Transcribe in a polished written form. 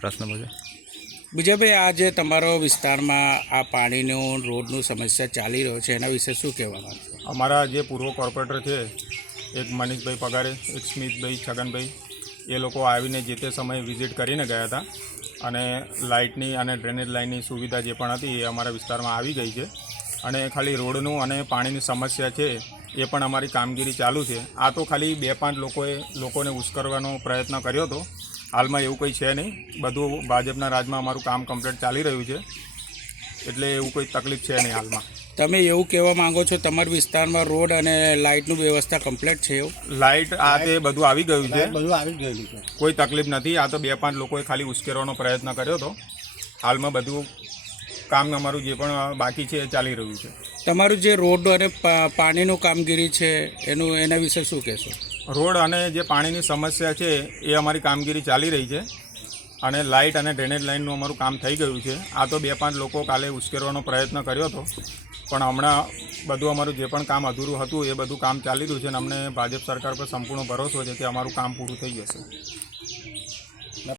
પ્રશ્ન પૂછે. વિજયભાઈ, આ જે તમારો વિસ્તારમાં આ પાણીનું રોડનું સમસ્યા ચાલી રહ્યો છે એના વિશે શું કહેવા માંગશો? અમારા જે પૂર્વ કોર્પોરેટર છે, એક મનીષભાઈ પગારે, એક સ્મિતભાઈ, છગનભાઈ, એ લોકો આવીને જે તે સમયે વિઝિટ કરીને ગયા હતા અને લાઇટની અને ડ્રેનેજ લાઇનની સુવિધા જે પણ હતી એ અમારા વિસ્તારમાં આવી ગઈ છે અને ખાલી રોડનું અને પાણીની સમસ્યા છે એ પણ અમારી કામગીરી ચાલુ છે. આ તો ખાલી 2-5 લોકોને ઉશ્કેરવાનો પ્રયત્ન કર્યો હતો. હાલમાં એવું કંઈ છે નહીં. બધું ભાજપના રાજમાં અમારું કામ કમ્પ્લીટ ચાલી રહ્યું છે, એટલે એવું કોઈ તકલીફ છે નહીં હાલમાં. તમે એવું કહેવા માંગો છો તમારા વિસ્તારમાં રોડ અને લાઇટનું વ્યવસ્થા કમ્પ્લીટ છે? એવું લાઇટ આ તે બધું આવી ગયું છે, કોઈ તકલીફ નથી. આ તો 2-5 લોકોએ ખાલી ઉશ્કેરવાનો પ્રયત્ન કર્યો હતો. હાલમાં બધું કામ અમારું જે પણ બાકી છે એ ચાલી રહ્યું છે. તમારું જે રોડ અને પાણીનું કામગીરી છે એના વિશે શું કહેશો? રોડ અને જે પાણીની સમસ્યા છે એ અમારી કામગીરી ચાલી રહી છે અને લાઇટ અને ડ્રેનેજ લાઇનનું અમારું કામ થઈ ગયું છે. આ તો 2-5 લોકો કાલે ઉશ્કેરવાનો પ્રયત્ન કર્યો હતો, પણ હમણાં બધું અમારું જે પણ કામ અધૂરું હતું એ બધું કામ ચાલી રહ્યું છે અને અમને ભાજપ સરકાર પર સંપૂર્ણ ભરોસો છે કે અમારું કામ પૂરું થઈ જશે.